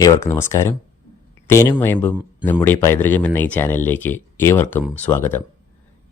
ഏവർക്കും നമസ്കാരം. തേനും വയമ്പും നമ്മുടെ പൈതൃകം എന്ന ഈ ചാനലിലേക്ക് ഏവർക്കും സ്വാഗതം.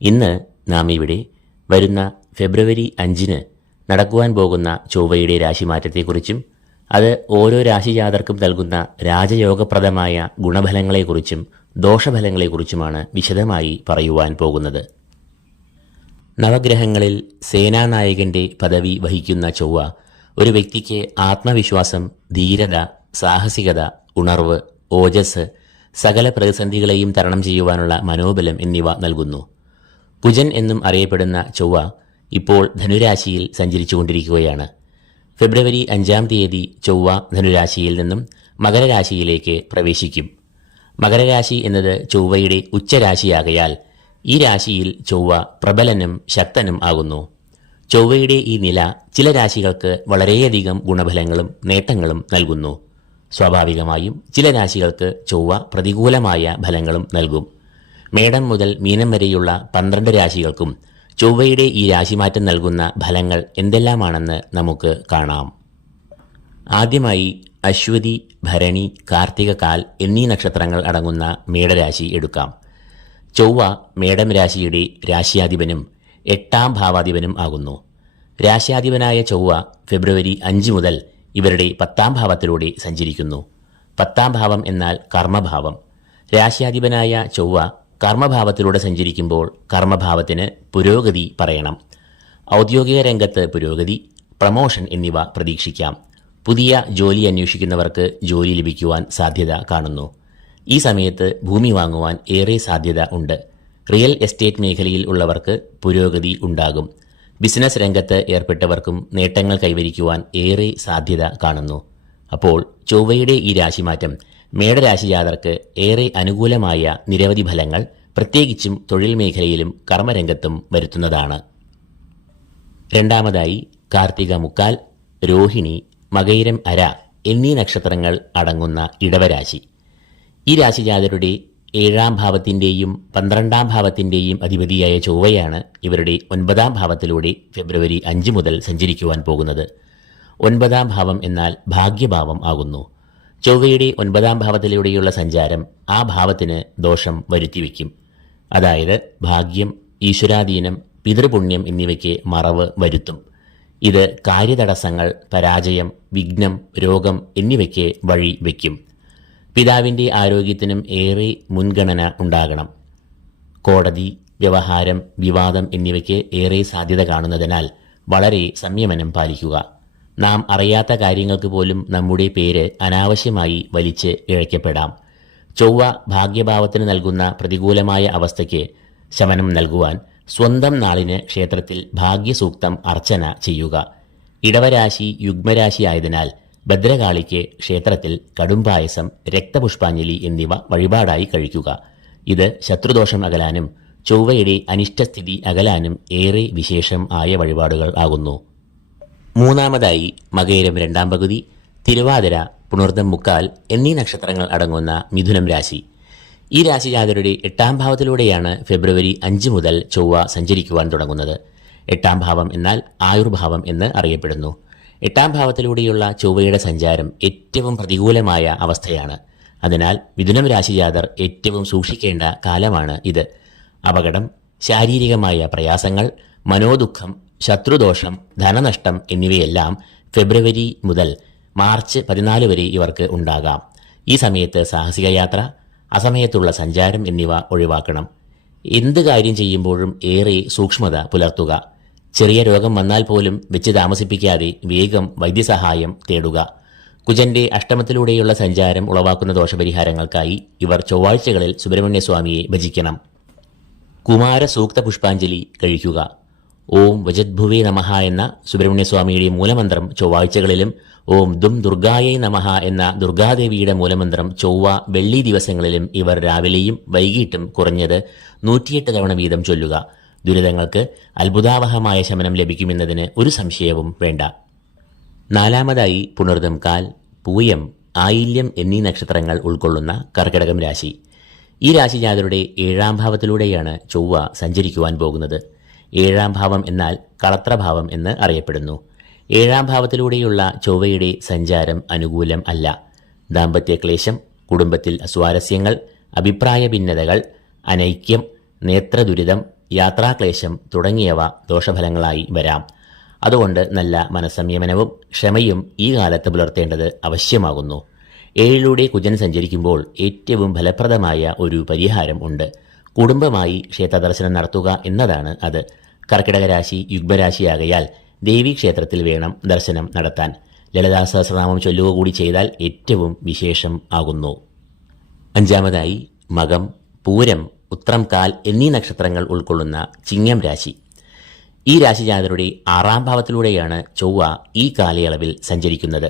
ഇന്ന് നാം ഇവിടെ വരുന്ന ഫെബ്രുവരി അഞ്ചിന് നടക്കുവാൻ പോകുന്ന ചൊവ്വയുടെ രാശിമാറ്റത്തെക്കുറിച്ചും അത് ഓരോ രാശിജാതർക്കും നൽകുന്ന രാജയോഗപ്രദമായ ഗുണഫലങ്ങളെക്കുറിച്ചും ദോഷഫലങ്ങളെക്കുറിച്ചുമാണ് വിശദമായി പറയുവാൻ പോകുന്നത്. നവഗ്രഹങ്ങളിൽ സേനാനായകന്റെ പദവി വഹിക്കുന്ന ചൊവ്വ ഒരു വ്യക്തിക്ക് ആത്മവിശ്വാസം ധീരത സാഹസികത ഉണർവ് ഓജസ് സകല പ്രതിസന്ധികളെയും തരണം ചെയ്യുവാനുള്ള മനോബലം എന്നിവ നൽകുന്നു. കുജൻ എന്നും അറിയപ്പെടുന്ന ചൊവ്വ ഇപ്പോൾ ധനുരാശിയിൽ സഞ്ചരിച്ചുകൊണ്ടിരിക്കുകയാണ്. ഫെബ്രുവരി അഞ്ചാം തീയതി ചൊവ്വ ധനുരാശിയിൽ നിന്നും മകരരാശിയിലേക്ക് പ്രവേശിക്കും. മകരരാശി എന്നത് ചൊവ്വയുടെ ഉച്ചരാശിയാകയാൽ ഈ രാശിയിൽ ചൊവ്വ പ്രബലനും ശക്തനും ആകുന്നു. ചൊവ്വയുടെ ഈ നില ചില രാശികൾക്ക് വളരെയധികം ഗുണഫലങ്ങളും നേട്ടങ്ങളും നൽകുന്നു. സ്വാഭാവികമായും ചില രാശികൾക്ക് ചൊവ്വ പ്രതികൂലമായ ഫലങ്ങളും നൽകും. മേടം മുതൽ മീനം വരെയുള്ള പന്ത്രണ്ട് രാശികൾക്കും ചൊവ്വയുടെ ഈ രാശിമാറ്റം നൽകുന്ന ഫലങ്ങൾ എന്തെല്ലാമാണെന്ന് നമുക്ക് കാണാം. ആദ്യമായി അശ്വതി ഭരണി കാർത്തിക കാൽ എന്നീ നക്ഷത്രങ്ങൾ അടങ്ങുന്ന മേടരാശി എടുക്കാം. ചൊവ്വ മേടം രാശിയുടെ രാശിയാധിപനും എട്ടാം ഭാവാധിപനും ആകുന്നു. രാശിയാധിപനായ ചൊവ്വ ഫെബ്രുവരി അഞ്ച് മുതൽ ഇവരുടെ പത്താം ഭാവത്തിലൂടെ സഞ്ചരിക്കുന്നു. പത്താം ഭാവം എന്നാൽ കർമ്മഭാവം. രാശ്യാധിപനായ ചൊവ്വ കർമ്മഭാവത്തിലൂടെ സഞ്ചരിക്കുമ്പോൾ കർമ്മഭാവത്തിന് പുരോഗതി പറയണം. ഔദ്യോഗിക രംഗത്ത് പുരോഗതി പ്രമോഷൻ എന്നിവ പ്രതീക്ഷിക്കാം. പുതിയ ജോലി അന്വേഷിക്കുന്നവർക്ക് ജോലി ലഭിക്കുവാൻ സാധ്യത കാണുന്നു. ഈ സമയത്ത് ഭൂമി വാങ്ങുവാൻ ഏറെ സാധ്യത ഉണ്ട്. റിയൽ എസ്റ്റേറ്റ് മേഖലയിൽ ഉള്ളവർക്ക് പുരോഗതി ഉണ്ടാകും. ബിസിനസ് രംഗത്ത് ഏർപ്പെട്ടവർക്കും നേട്ടങ്ങൾ കൈവരിക്കുവാൻ ഏറെ സാധ്യത കാണുന്നു. അപ്പോൾ ചൊവ്വയുടെ ഈ രാശിമാറ്റം മേടരാശി ജാതർക്ക് ഏറെ അനുകൂലമായ നിരവധി ഫലങ്ങൾ പ്രത്യേകിച്ചും തൊഴിൽ മേഖലയിലും കർമ്മരംഗത്തും വരുത്തുന്നതാണ്. രണ്ടാമതായി കാർത്തിക മുക്കാൽ രോഹിണി മകൈരം അര എന്നീ നക്ഷത്രങ്ങൾ അടങ്ങുന്ന ഇടവരാശി. ഈ രാശിജാതരുടെ ഏഴാം ഭാവത്തിന്റെയും പന്ത്രണ്ടാം ഭാവത്തിന്റെയും അധിപതിയായ ചൊവ്വയാണ് ഇവരുടെ ഒൻപതാം ഭാവത്തിലൂടെ ഫെബ്രുവരി അഞ്ച് മുതൽ സഞ്ചരിക്കുവാൻ പോകുന്നത്. ഒൻപതാം ഭാവം എന്നാൽ ഭാഗ്യഭാവം ആകുന്നു. ചൊവ്വയുടെ ഒൻപതാം ഭാവത്തിലൂടെയുള്ള സഞ്ചാരം ആ ഭാവത്തിന് ദോഷം വരുത്തിവെക്കും. അതായത് ഭാഗ്യം ഈശ്വരാധീനം പിതൃപുണ്യം എന്നിവയ്ക്ക് മറവ് വരുത്തും. ഇത് കാര്യതടസ്സങ്ങൾ പരാജയം വിഘ്നം രോഗം എന്നിവയ്ക്ക് വഴി വയ്ക്കും പിതാവിന്റെ ആരോഗ്യത്തിനും ഏറെ മുൻഗണന ഉണ്ടാകണം. കോടതി വ്യവഹാരം വിവാദം എന്നിവയ്ക്ക് ഏറെ സാധ്യത കാണുന്നതിനാൽ വളരെ സംയമനം പാലിക്കുക. നാം അറിയാത്ത കാര്യങ്ങൾക്ക് പോലും നമ്മുടെ പേര് അനാവശ്യമായി വലിച്ച് ഇഴയ്ക്കപ്പെടാം. ചൊവ്വ ഭാഗ്യഭാവത്തിന് നൽകുന്ന പ്രതികൂലമായ അവസ്ഥയ്ക്ക് ശമനം നൽകുവാൻ സ്വന്തം നാളിന് ക്ഷേത്രത്തിൽ ഭാഗ്യസൂക്തം അർച്ചന ചെയ്യുക. ഇടവരാശി യുഗ്മരാശി ആയതിനാൽ ഭദ്രകാളിക്ക് ക്ഷേത്രത്തിൽ കടുംപായസം രക്തപുഷ്പാഞ്ജലി എന്നിവ വഴിപാടായി കഴിക്കുക. ഇത് ശത്രുദോഷം അകലാനും ചൊവ്വയുടെ അനിഷ്ടസ്ഥിതി അകലാനും ഏറെ വിശേഷം ആയ വഴിപാടുകൾ ആകുന്നു. മൂന്നാമതായി മകേരം രണ്ടാം പകുതി തിരുവാതിര പുണർദം മുക്കാൽ എന്നീ നക്ഷത്രങ്ങൾ അടങ്ങുന്ന മിഥുനം രാശി. ഈ രാശിജാതരുടെ എട്ടാം ഭാവത്തിലൂടെയാണ് ഫെബ്രുവരി അഞ്ച് മുതൽ ചൊവ്വ സഞ്ചരിക്കുവാൻ തുടങ്ങുന്നത്. എട്ടാം ഭാവം എന്നാൽ ആയുർഭാവം എന്ന് അറിയപ്പെടുന്നു. എട്ടാം ഭാവത്തിലൂടെയുള്ള ചൊവ്വയുടെ സഞ്ചാരം ഏറ്റവും പ്രതികൂലമായ അവസ്ഥയാണ്. അതിനാൽ മിഥുനം രാശി ജാതർ ഏറ്റവും സൂക്ഷിക്കേണ്ട കാലമാണ് ഇത്. അപകടം ശാരീരികമായ പ്രയാസങ്ങൾ മനോദുഃഖം ശത്രുദോഷം ധനനഷ്ടം എന്നിവയെല്ലാം ഫെബ്രുവരി മുതൽ മാർച്ച് പതിനാല് വരെ ഇവർക്ക് ഉണ്ടാകാം. ഈ സമയത്ത് സാഹസിക യാത്ര അസമയത്തുള്ള സഞ്ചാരം എന്നിവ ഒഴിവാക്കണം. എന്ത് കാര്യം ചെയ്യുമ്പോഴും ഏറെ സൂക്ഷ്മത പുലർത്തുക. ചെറിയ രോഗം വന്നാൽ പോലും വെച്ച് താമസിപ്പിക്കാതെ വേഗം വൈദ്യസഹായം തേടുക. കുജന്റെ അഷ്ടമത്തിലൂടെയുള്ള സഞ്ചാരം ഉളവാക്കുന്ന ദോഷപരിഹാരങ്ങൾക്കായി ഇവർ ചൊവ്വാഴ്ചകളിൽ സുബ്രഹ്മണ്യസ്വാമിയെ ഭജിക്കണം. കുമാര സൂക്ത പുഷ്പാഞ്ജലി കഴിക്കുക. ഓം വജദ്ഭുവേ നമഹ എന്ന സുബ്രഹ്മണ്യസ്വാമിയുടെ മൂലമന്ത്രം ചൊവ്വാഴ്ചകളിലും ഓം ദും ദുർഗായേ നമഹ എന്ന ദുർഗാദേവിയുടെ മൂലമന്ത്രം ചൊവ്വ വെള്ളി ദിവസങ്ങളിലും ഇവർ രാവിലെയും വൈകിട്ടും കുറഞ്ഞത് നൂറ്റിയെട്ട് തവണ വീതം ചൊല്ലുക. ദുരിതങ്ങൾക്ക് അത്ഭുതാവഹമായ ശമനം ലഭിക്കുമെന്നതിന് ഒരു സംശയവും വേണ്ട. നാലാമതായി പുണർദം കാൽ പൂയം ആയില്യം എന്നീ നക്ഷത്രങ്ങൾ ഉൾക്കൊള്ളുന്ന കർക്കിടകം രാശി. ഈ രാശിജാതരുടെ ഏഴാം ഭാവത്തിലൂടെയാണ് ചൊവ്വ സഞ്ചരിക്കുവാൻ പോകുന്നത്. ഏഴാം ഭാവം എന്നാൽ കളത്രഭാവം എന്ന് അറിയപ്പെടുന്നു. ഏഴാം ഭാവത്തിലൂടെയുള്ള ചൊവ്വയുടെ സഞ്ചാരം അനുകൂലം അല്ല. ദാമ്പത്യക്ലേശം കുടുംബത്തിൽ അസ്വാരസ്യങ്ങൾ അഭിപ്രായ ഭിന്നതകൾ അനൈക്യം നേത്രദുരിതം യാത്രാക്ലേശം തുടങ്ങിയവ ദോഷഫലങ്ങളായി വരാം. അതുകൊണ്ട് നല്ല മനസ്സംയമനവും ക്ഷമയും ഈ കാലത്ത് പുലർത്തേണ്ടത് ആവശ്യമാകുന്നു ഏഴിലൂടെ കുജൻ സഞ്ചരിക്കുമ്പോൾ ഏറ്റവും ഫലപ്രദമായ ഒരു പരിഹാരം ഉണ്ട്. കുടുംബമായി ക്ഷേത്രദർശനം നടത്തുക എന്നതാണ് അത്. കർക്കിടക രാശി യുഗ്മരാശിയാകയാൽ ദേവീക്ഷേത്രത്തിൽ വേണം ദർശനം നടത്താൻ. ലളിതാ സഹസ്രനാമം ചൊല്ലുക കൂടി ചെയ്താൽ ഏറ്റവും വിശേഷം ആകുന്നു. അഞ്ചാമതായി മകം പൂരം ഉത്രം കാൽ എന്നീ നക്ഷത്രങ്ങൾ ഉൾക്കൊള്ളുന്ന ചിങ്ങം രാശി. ഈ രാശിജാതരുടെ ആറാം ഭാവത്തിലൂടെയാണ് ചൊവ്വ ഈ കാലയളവിൽ സഞ്ചരിക്കുന്നത്.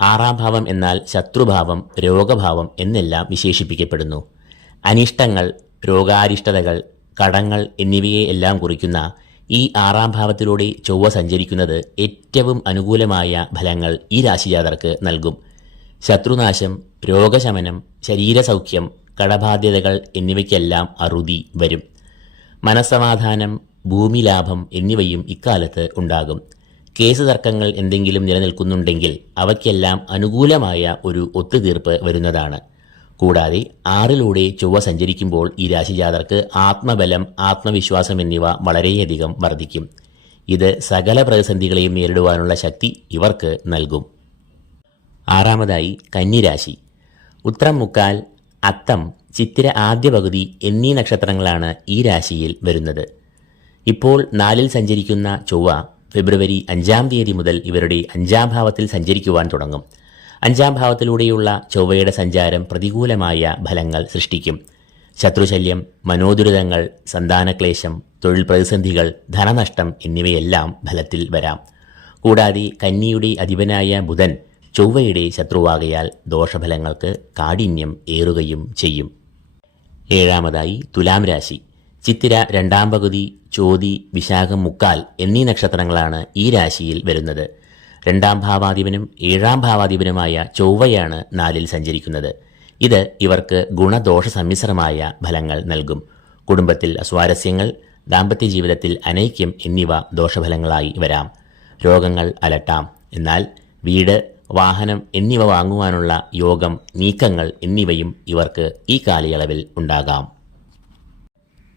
ആറാം ഭാവം എന്നാൽ ശത്രുഭാവം രോഗഭാവം എന്നെല്ലാം വിശേഷിപ്പിക്കപ്പെടുന്നു. അനിഷ്ടങ്ങൾ രോഗാരിഷ്ടതകൾ കടങ്ങൾ എന്നിവയെ എല്ലാം കുറിക്കുന്ന ഈ ആറാം ഭാവത്തിലൂടെ ചൊവ്വ സഞ്ചരിക്കുന്നത് ഏറ്റവും അനുകൂലമായ ഫലങ്ങൾ ഈ രാശിജാതർക്ക് നൽകും. ശത്രുനാശം രോഗശമനം ശരീരസൗഖ്യം കടബാധ്യതകൾ എന്നിവയ്ക്കെല്ലാം അറുതി വരും. മനസമാധാനം ഭൂമി ലാഭം എന്നിവയും ഇക്കാലത്ത് ഉണ്ടാകും. കേസ് തർക്കങ്ങൾ എന്തെങ്കിലും നിലനിൽക്കുന്നുണ്ടെങ്കിൽ അവയ്ക്കെല്ലാം അനുകൂലമായ ഒരു ഒത്തുതീർപ്പ് വരുന്നതാണ്. കൂടാതെ ആറിലൂടെ ചൊവ്വ സഞ്ചരിക്കുമ്പോൾ ഈ രാശിജാതർക്ക് ആത്മബലം ആത്മവിശ്വാസം എന്നിവ വളരെയധികം വർദ്ധിക്കും. ഇത് സകല പ്രതിസന്ധികളെയും നേരിടുവാനുള്ള ശക്തി ഇവർക്ക് നൽകും. ആറാമതായി കന്നിരാശി. ഉത്രം മുക്കാൽ അത്തം ചിത്തിര ആദ്യ പകുതി എന്നീ നക്ഷത്രങ്ങളാണ് ഈ രാശിയിൽ വരുന്നത്. ഇപ്പോൾ നാലിൽ സഞ്ചരിക്കുന്ന ചൊവ്വ ഫെബ്രുവരി അഞ്ചാം തീയതി മുതൽ ഇവരുടെ അഞ്ചാം ഭാവത്തിൽ സഞ്ചരിക്കുവാൻ തുടങ്ങും. അഞ്ചാം ഭാവത്തിലൂടെയുള്ള ചൊവ്വയുടെ സഞ്ചാരം പ്രതികൂലമായ ഫലങ്ങൾ സൃഷ്ടിക്കും. ശത്രുശല്യം മനോദുരിതങ്ങൾ സന്താനക്ലേശം തൊഴിൽ പ്രതിസന്ധികൾ ധനനഷ്ടം എന്നിവയെല്ലാം ഫലത്തിൽ വരാം. കൂടാതെ കന്നിയുടെ അധിപനായ ബുധൻ ചൊവ്വയുടെ ശത്രുവാകയാൽ ദോഷഫലങ്ങൾക്ക് കാഠിന്യം ഏറുകയും ചെയ്യും. ഏഴാമതായി തുലാം രാശി. ചിത്തിര രണ്ടാം പകുതി ചോതി വിശാഖം മുക്കാൽ എന്നീ നക്ഷത്രങ്ങളാണ് ഈ രാശിയിൽ വരുന്നത്. രണ്ടാം ഭാവാധിപനും ഏഴാം ഭാവാധിപനുമായ ചൊവ്വയാണ് നാലിൽ സഞ്ചരിക്കുന്നത്. ഇത് ഇവർക്ക് ഗുണദോഷ സമ്മിശ്രമായ ഫലങ്ങൾ നൽകും. കുടുംബത്തിൽ അസ്വാരസ്യങ്ങൾ ദാമ്പത്യ ജീവിതത്തിൽ അനൈക്യം എന്നിവ ദോഷഫലങ്ങളായി വരാം. രോഗങ്ങൾ അലട്ടാം. എന്നാൽ വീട് വാഹനം എന്നിവ വാങ്ങുവാനുള്ള യോഗം നീക്കങ്ങൾ എന്നിവയും ഇവർക്ക് ഈ കാലയളവിൽ ഉണ്ടാകാം.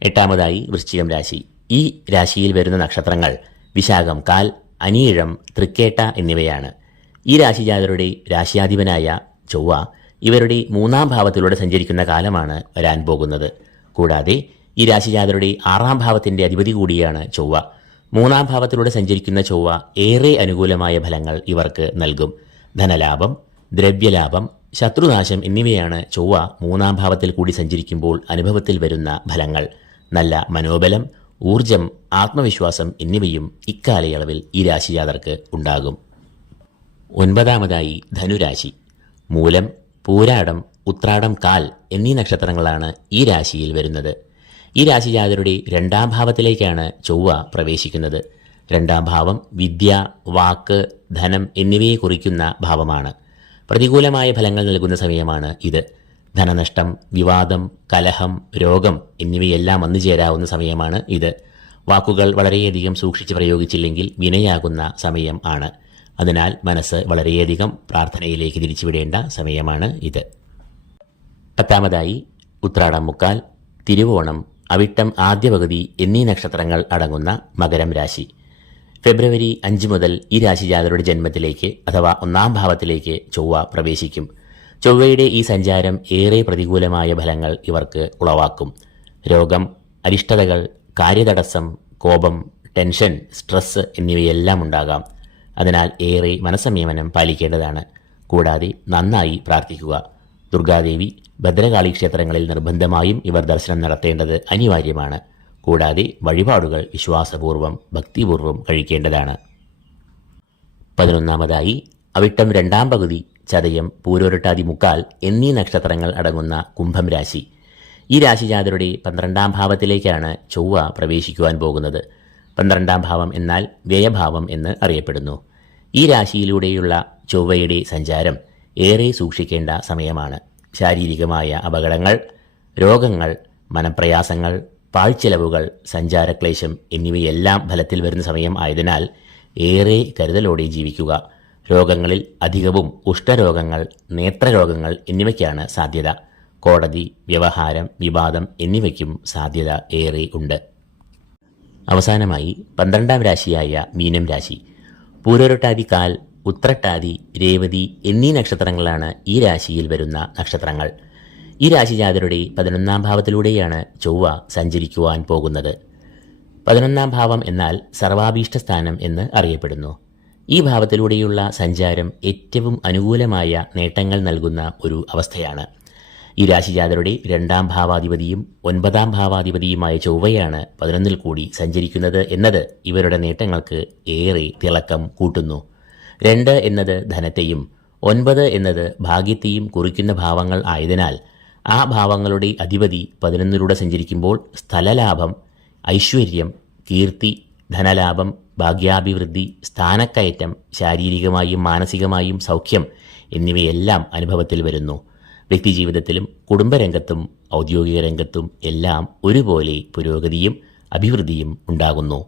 എട്ടാമതായി വൃശ്ചികം രാശി. ഈ രാശിയിൽ വരുന്ന നക്ഷത്രങ്ങൾ വിശാഖം കാൽ അനീഴം തൃക്കേട്ട എന്നിവയാണ്. ഈ രാശിജാതരുടെ രാശിയാധിപനായ ചൊവ്വ ഇവരുടെ മൂന്നാം ഭാവത്തിലൂടെ സഞ്ചരിക്കുന്ന കാലമാണ് വരാൻ പോകുന്നത്. കൂടാതെ ഈ രാശിജാതരുടെ ആറാം ഭാവത്തിന്റെ അധിപതി കൂടിയാണ് ചൊവ്വ. മൂന്നാം ഭാവത്തിലൂടെ സഞ്ചരിക്കുന്ന ചൊവ്വ ഏറെ അനുകൂലമായ ഫലങ്ങൾ ഇവർക്ക് നൽകും. ധനലാഭം ദ്രവ്യലാഭം ശത്രുനാശം എന്നിവയാണ് ചൊവ്വ മൂന്നാം ഭാവത്തിൽ കൂടി സഞ്ചരിക്കുമ്പോൾ അനുഭവത്തിൽ വരുന്ന ഫലങ്ങൾ. നല്ല മനോബലം ഊർജം ആത്മവിശ്വാസം എന്നിവയും ഇക്കാലയളവിൽ ഈ രാശിജാതർക്ക് ഉണ്ടാകും. ഒൻപതാമതായി ധനുരാശി. മൂലം പൂരാടം ഉത്രാടം കാൽ എന്നീ നക്ഷത്രങ്ങളാണ് ഈ രാശിയിൽ വരുന്നത്. ഈ രാശിജാതരുടെ രണ്ടാം ഭാവത്തിലേക്കാണ് ചൊവ്വ പ്രവേശിക്കുന്നത്. രണ്ടാം ഭാവം വിദ്യ വാക്ക് ധനം എന്നിവയെ കുറിക്കുന്ന ഭാവമാണ്. പ്രതികൂലമായ ഫലങ്ങൾ നൽകുന്ന സമയമാണ് ഇത്. ധനനഷ്ടം വിവാദം കലഹം രോഗം എന്നിവയെല്ലാം വന്നു ചേരാവുന്ന സമയമാണ് ഇത്. വാക്കുകൾ വളരെയധികം സൂക്ഷിച്ച് പ്രയോഗിച്ചില്ലെങ്കിൽ വിനയാകുന്ന സമയം ആണ്. അതിനാൽ മനസ്സ് വളരെയധികം പ്രാർത്ഥനയിലേക്ക് തിരിച്ചുവിടേണ്ട സമയമാണ് ഇത്. പത്താമതായി ഉത്രാടം മുക്കാൽ തിരുവോണം അവിട്ടം ആദ്യ പകുതി എന്നീ നക്ഷത്രങ്ങൾ അടങ്ങുന്ന മകരം രാശി. ഫെബ്രുവരി അഞ്ച് മുതൽ ഈ രാശിജാതരുടെ ജന്മത്തിലേക്ക് അഥവാ ഒന്നാം ഭാവത്തിലേക്ക് ചൊവ്വ പ്രവേശിക്കും. ചൊവ്വയുടെ ഈ സഞ്ചാരം ഏറെ പ്രതികൂലമായ ഫലങ്ങൾ ഇവർക്ക് ഉളവാക്കും. രോഗം അരിഷ്ടതകൾ കാര്യതടസ്സം കോപം ടെൻഷൻ സ്ട്രെസ് എന്നിവയെല്ലാം ഉണ്ടാകാം. അതിനാൽ ഏറെ മനസ്സംയമനം പാലിക്കേണ്ടതാണ്. കൂടാതെ നന്നായി പ്രാർത്ഥിക്കുക. ദുർഗാദേവി ഭദ്രകാളി ക്ഷേത്രങ്ങളിൽ നിർബന്ധമായും ഇവർ ദർശനം നടത്തേണ്ടത് അനിവാര്യമാണ്. കൂടാതെ വഴിപാടുകൾ വിശ്വാസപൂർവം ഭക്തിപൂർവം കഴിക്കേണ്ടതാണ്. പതിനൊന്നാമതായി അവിട്ടം രണ്ടാം പകുതി ചതയം പൂരോരട്ടാതി മുക്കാൽ എന്നീ നക്ഷത്രങ്ങൾ അടങ്ങുന്ന കുംഭം രാശി. ഈ രാശിജാതരുടെ പന്ത്രണ്ടാം ഭാവത്തിലേക്കാണ് ചൊവ്വ പ്രവേശിക്കുവാൻ പോകുന്നത്. പന്ത്രണ്ടാം ഭാവം എന്നാൽ വ്യയഭാവം എന്ന് അറിയപ്പെടുന്നു. ഈ രാശിയിലൂടെയുള്ള ചൊവ്വയുടെ സഞ്ചാരം ഏറെ സൂക്ഷിക്കേണ്ട സമയമാണ്. ശാരീരികമായ അപകടങ്ങൾ രോഗങ്ങൾ മനപ്രയാസങ്ങൾ പാഴ്ചെലവുകൾ സഞ്ചാരക്ലേശം എന്നിവയെല്ലാം ഫലത്തിൽ വരുന്ന സമയം ആയതിനാൽ ഏറെ കരുതലോടെ ജീവിക്കുക. രോഗങ്ങളിൽ അധികവും ഉഷ്ഠരോഗങ്ങൾ നേത്രരോഗങ്ങൾ എന്നിവയ്ക്കാണ് സാധ്യത. കോടതി വ്യവഹാരം വിവാദം എന്നിവയ്ക്കും സാധ്യത ഏറെ ഉണ്ട്. അവസാനമായി പന്ത്രണ്ടാം രാശിയായ മീനം രാശി. പൂരോരട്ടാതി കാൽ ഉത്രട്ടാതി രേവതി എന്നീ നക്ഷത്രങ്ങളാണ് ഈ രാശിയിൽ വരുന്ന നക്ഷത്രങ്ങൾ. ഈ രാശിജാതരുടെ പതിനൊന്നാം ഭാവത്തിലൂടെയാണ് ചൊവ്വ സഞ്ചരിക്കുവാൻ പോകുന്നത്. പതിനൊന്നാം ഭാവം എന്നാൽ സർവാഭീഷ്ട സ്ഥാനം എന്ന് അറിയപ്പെടുന്നു. ഈ ഭാവത്തിലൂടെയുള്ള സഞ്ചാരം ഏറ്റവും അനുകൂലമായ നേട്ടങ്ങൾ നൽകുന്ന ഒരു അവസ്ഥയാണ്. ഈ രാശിജാതരുടെ രണ്ടാം ഭാവാധിപതിയും ഒൻപതാം ഭാവാധിപതിയുമായ ചൊവ്വയാണ് പതിനൊന്നിൽ കൂടി സഞ്ചരിക്കുന്നത് എന്നത് ഇവരുടെ നേട്ടങ്ങൾക്ക് ഏറെ തിളക്കം കൂട്ടുന്നു. രണ്ട് എന്നത് ധനത്തെയും ഒൻപത് എന്നത് ഭാഗ്യത്തെയും കുറിക്കുന്ന ഭാവങ്ങൾ ആയതിനാൽ ആ ഭാവങ്ങളുടെ അധിപതി പതിനൊന്നിലൂടെ സഞ്ചരിക്കുമ്പോൾ സ്ഥലലാഭം ഐശ്വര്യം കീർത്തി ധനലാഭം ഭാഗ്യാഭിവൃദ്ധി സ്ഥാനക്കയറ്റം ശാരീരികമായും മാനസികമായും സൗഖ്യം എന്നിവയെല്ലാം അനുഭവത്തിൽ വരുന്നു. വ്യക്തിജീവിതത്തിലും കുടുംബരംഗത്തും ഔദ്യോഗിക രംഗത്തും എല്ലാം ഒരുപോലെ പുരോഗതിയും അഭിവൃദ്ധിയും ഉണ്ടാകുന്നു.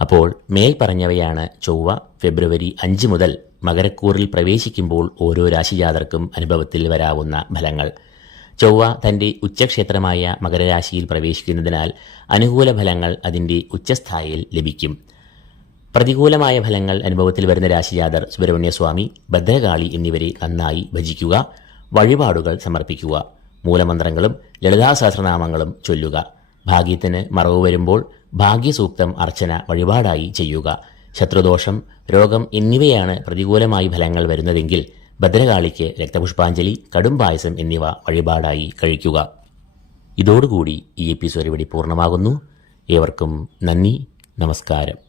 അപ്പോൾ മേൽ പറഞ്ഞവയാണ് ചൊവ്വ ഫെബ്രുവരി അഞ്ച് മുതൽ മകരക്കൂറിൽ പ്രവേശിക്കുമ്പോൾ ഓരോ രാശിജാതർക്കും അനുഭവത്തിൽ വരാവുന്ന ഫലങ്ങൾ. ചൊവ്വ തന്റെ ഉച്ചക്ഷേത്രമായ മകരരാശിയിൽ പ്രവേശിക്കുന്നതിനാൽ അനുകൂല ഫലങ്ങൾ അതിന്റെ ഉച്ചസ്ഥായിയിൽ ലഭിക്കും. പ്രതികൂലമായ ഫലങ്ങൾ അനുഭവത്തിൽ വരുന്ന രാശിജാതർ സുബ്രഹ്മണ്യസ്വാമി ഭദ്രകാളി എന്നിവരെ നന്നായി ഭജിക്കുക വഴിപാടുകൾ സമർപ്പിക്കുക. മൂലമന്ത്രങ്ങളും ലളിതാ സഹസ്രനാമങ്ങളും ചൊല്ലുക. ഭാഗ്യത്തിന് മറവ് വരുമ്പോൾ ഭാഗ്യസൂക്തം അർച്ചന വഴിപാടായി ചെയ്യുക. ശത്രുദോഷം രോഗം എന്നിവയാണ് പ്രതികൂലമായി ഫലങ്ങൾ വരുന്നതെങ്കിൽ ഭദ്രകാളിക്ക് രക്തപുഷ്പാഞ്ജലി കടും പായസം എന്നിവ വഴിപാടായി കഴിക്കുക. ഇതോടുകൂടി ഈ എപ്പിസോഡ് ഇവിടെ പൂർണമാകുന്നു. ഏവർക്കും നന്ദി നമസ്കാരം.